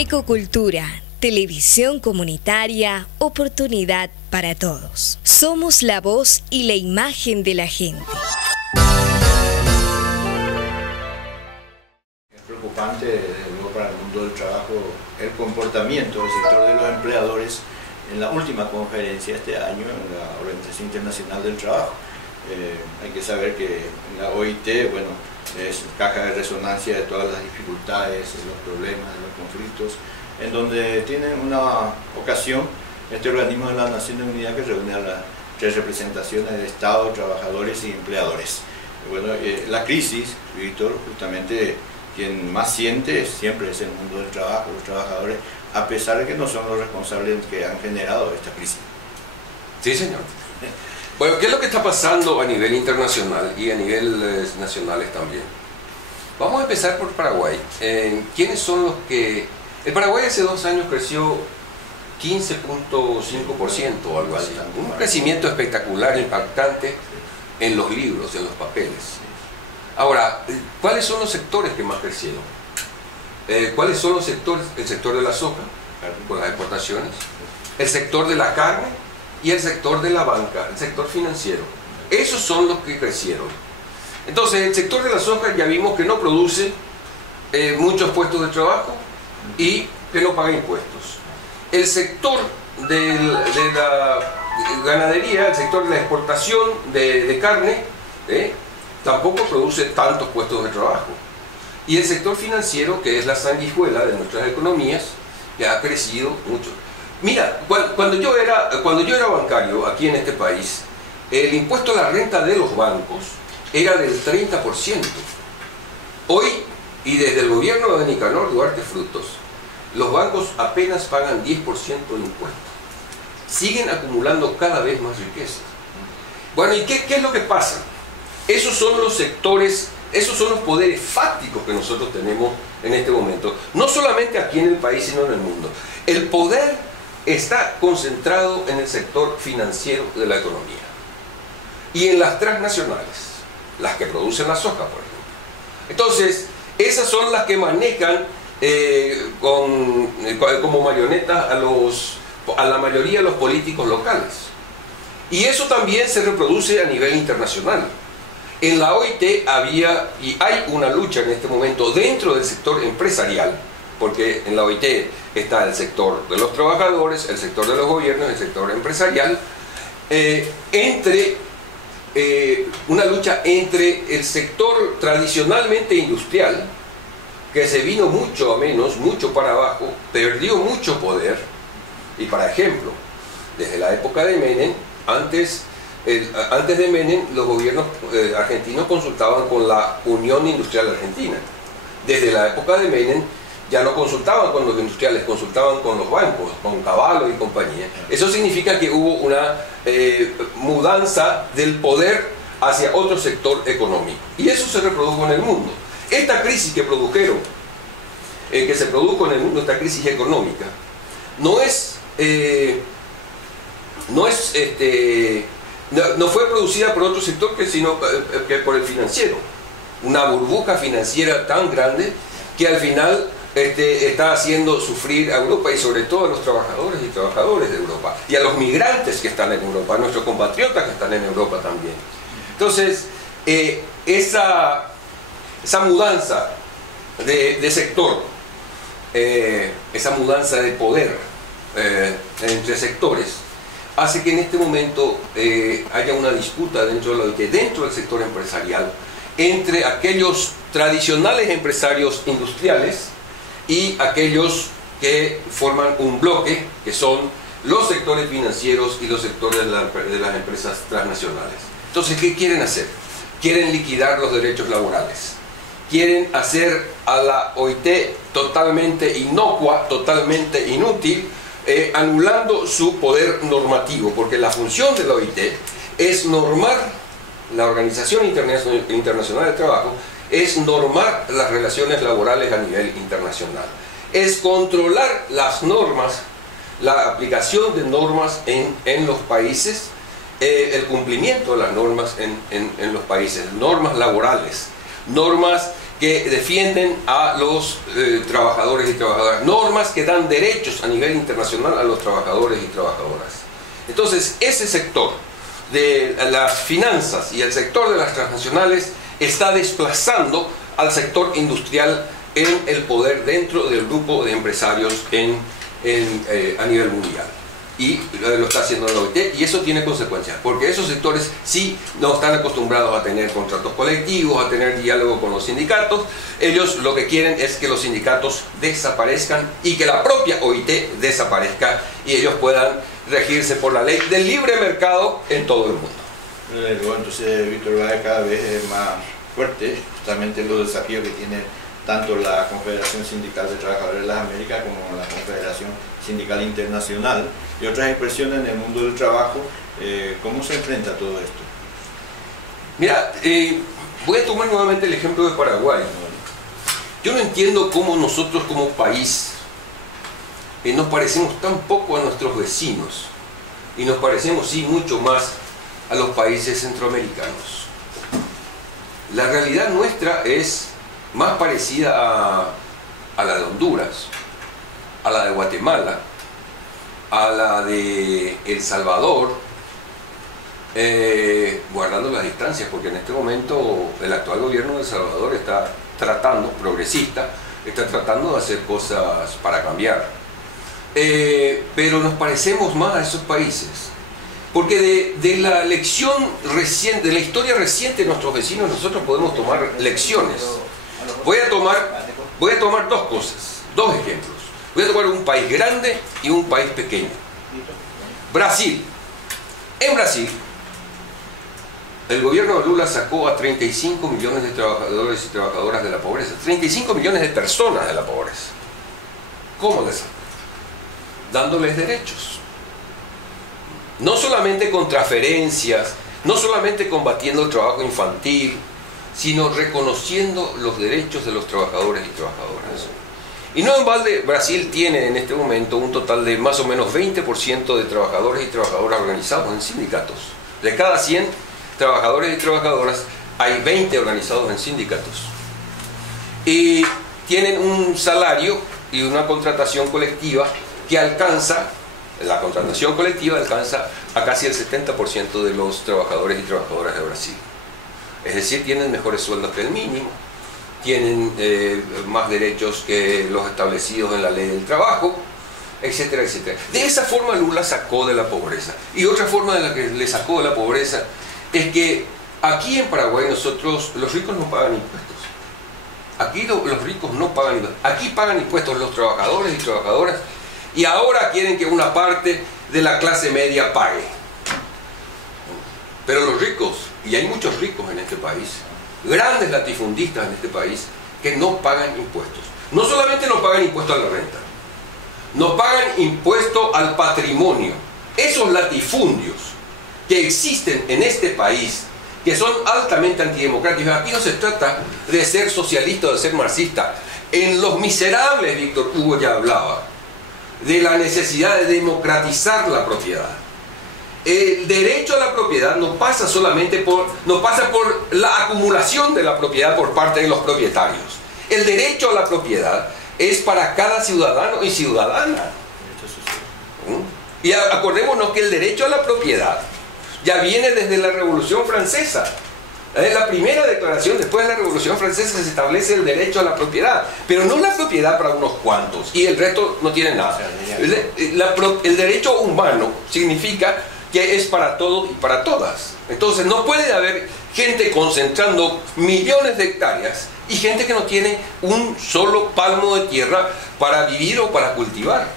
Ecocultura, televisión comunitaria, oportunidad para todos. Somos la voz y la imagen de la gente. Es preocupante, desde luego, para el mundo del trabajo el comportamiento del sector de los empleadores en la última conferencia este año en la Organización Internacional del Trabajo. Hay que saber que la OIT, bueno, es caja de resonancia de todas las dificultades, de los problemas, de los conflictos, en donde tienen una ocasión este organismo de la Nación Unida que reúne a las tres representaciones de Estado, trabajadores y empleadores. Bueno, la crisis, Víctor, justamente quien más siente siempre es el mundo del trabajo, los trabajadores, a pesar de que no son los responsables que han generado esta crisis. Sí, señor. Bueno, ¿qué es lo que está pasando a nivel internacional y a nivel nacionales también? Vamos a empezar por Paraguay. ¿Quiénes son los que...? El Paraguay hace 2 años creció 15.5% o algo así. Un crecimiento espectacular, impactante en los libros, en los papeles. Ahora, ¿cuáles son los sectores que más crecieron? ¿Cuáles son los sectores? El sector de la soja, con las exportaciones, el sector de la carne y el sector de la banca, el sector financiero. Esos son los que crecieron. Entonces, el sector de la soja ya vimos que no produce muchos puestos de trabajo y que no paga impuestos. El sector de la ganadería, el sector de la exportación de carne, tampoco produce tantos puestos de trabajo. Y el sector financiero, que es la sanguijuela de nuestras economías, que ha crecido mucho. Mira, cuando yo era bancario aquí en este país, el impuesto a la renta de los bancos era del 30%. Hoy, y desde el gobierno de Nicanor Duarte Frutos, los bancos apenas pagan 10% de impuestos. Siguen acumulando cada vez más riquezas. Bueno, ¿y qué es lo que pasa? Esos son los sectores, esos son los poderes fácticos que nosotros tenemos en este momento. No solamente aquí en el país, sino en el mundo. El poder está concentrado en el sector financiero de la economía y en las transnacionales, las que producen la soja, por ejemplo. Entonces, esas son las que manejan como marionetas a la mayoría de los políticos locales. Y eso también se reproduce a nivel internacional. En la OIT había y hay una lucha en este momento dentro del sector empresarial, porque en la OIT está el sector de los trabajadores, el sector de los gobiernos, el sector empresarial, una lucha entre el sector tradicionalmente industrial, que se vino mucho a menos, mucho para abajo, perdió mucho poder. Y por ejemplo, desde la época de Menem, antes de Menem, los gobiernos argentinos consultaban con la Unión Industrial Argentina. Desde la época de Menem ya no consultaban con los industriales, consultaban con los bancos, con Cavallo y compañía. Eso significa que hubo una mudanza del poder hacia otro sector económico. Y eso se reprodujo en el mundo. Esta crisis que se produjo en el mundo, esta crisis económica, no fue producida por otro sector sino que por el financiero. Una burbuja financiera tan grande que al final está haciendo sufrir a Europa y sobre todo a los trabajadores y trabajadoras de Europa y a los migrantes que están en Europa, a nuestros compatriotas que están en Europa también. Entonces, esa mudanza de sector, esa mudanza de poder entre sectores, hace que en este momento haya una disputa dentro de la OIT, dentro del sector empresarial, entre aquellos tradicionales empresarios industriales y aquellos que forman un bloque, que son los sectores financieros y los sectores de las empresas transnacionales. Entonces, ¿qué quieren hacer? Quieren liquidar los derechos laborales. Quieren hacer a la OIT totalmente inocua, totalmente inútil, anulando su poder normativo, porque la función de la OIT es normar, la Organización Internacional del Trabajo, es normar las relaciones laborales a nivel internacional. Es controlar las normas, la aplicación de normas en los países, el cumplimiento de las normas en los países, normas laborales, normas que defienden a los trabajadores y trabajadoras, normas que dan derechos a nivel internacional a los trabajadores y trabajadoras. Entonces, ese sector de las finanzas y el sector de las transnacionales está desplazando al sector industrial en el poder dentro del grupo de empresarios a nivel mundial. Y lo está haciendo la OIT, y eso tiene consecuencias, porque esos sectores sí no están acostumbrados a tener contratos colectivos, a tener diálogo con los sindicatos. Ellos lo que quieren es que los sindicatos desaparezcan y que la propia OIT desaparezca y ellos puedan regirse por la ley del libre mercado en todo el mundo. Entonces, Víctor Báez cada vez es más fuerte, justamente los desafíos que tiene tanto la Confederación Sindical de Trabajadores de las Américas como la Confederación Sindical Internacional y otras expresiones en el mundo del trabajo. ¿Cómo se enfrenta todo esto? Mira, voy a tomar nuevamente el ejemplo de Paraguay. Yo no entiendo cómo nosotros como país nos parecemos tan poco a nuestros vecinos y nos parecemos sí mucho más a los países centroamericanos. La realidad nuestra es más parecida a la de Honduras, a la de Guatemala, a la de El Salvador, guardando las distancias, porque en este momento el actual gobierno de El Salvador está tratando, progresista, está tratando de hacer cosas para cambiar. Pero nos parecemos más a esos países, porque de la lección reciente, de la historia reciente de nuestros vecinos, nosotros podemos tomar lecciones. Voy a tomar dos cosas, dos ejemplos. Voy a tomar un país grande y un país pequeño. Brasil. En Brasil, el gobierno de Lula sacó a 35 millones de trabajadores y trabajadoras de la pobreza. 35 millones de personas de la pobreza. ¿Cómo les sacó? Dándoles derechos. No solamente con transferencias, no solamente combatiendo el trabajo infantil, sino reconociendo los derechos de los trabajadores y trabajadoras. Y no en balde, Brasil tiene en este momento un total de más o menos 20% de trabajadores y trabajadoras organizados en sindicatos. De cada 100 trabajadores y trabajadoras, hay 20 organizados en sindicatos. Y tienen un salario y una contratación colectiva que alcanza, la contratación colectiva alcanza a casi el 70% de los trabajadores y trabajadoras de Brasil. Es decir, tienen mejores sueldos que el mínimo, tienen más derechos que los establecidos en la ley del trabajo, etcétera, etcétera. De esa forma Lula sacó de la pobreza. Y otra forma de la que le sacó de la pobreza es que aquí en Paraguay nosotros, los ricos no pagan impuestos. Aquí los ricos no pagan impuestos. Aquí pagan impuestos los trabajadores y trabajadoras, y ahora quieren que una parte de la clase media pague. Pero los ricos, y hay muchos ricos en este país, grandes latifundistas en este país, que no pagan impuestos. No solamente no pagan impuesto a la renta, no pagan impuesto al patrimonio. Esos latifundios que existen en este país, que son altamente antidemocráticos, aquí no se trata de ser socialista o de ser marxista. En Los Miserables, Víctor Hugo ya hablaba de la necesidad de democratizar la propiedad. El derecho a la propiedad no pasa solamente por la acumulación de la propiedad por parte de los propietarios. El derecho a la propiedad es para cada ciudadano y ciudadana. Y acordémonos que el derecho a la propiedad ya viene desde la Revolución Francesa. En la primera declaración después de la Revolución Francesa se establece el derecho a la propiedad, pero no la propiedad para unos cuantos y el resto no tiene nada. El derecho humano significa que es para todos y para todas. Entonces no puede haber gente concentrando millones de hectáreas y gente que no tiene un solo palmo de tierra para vivir o para cultivar.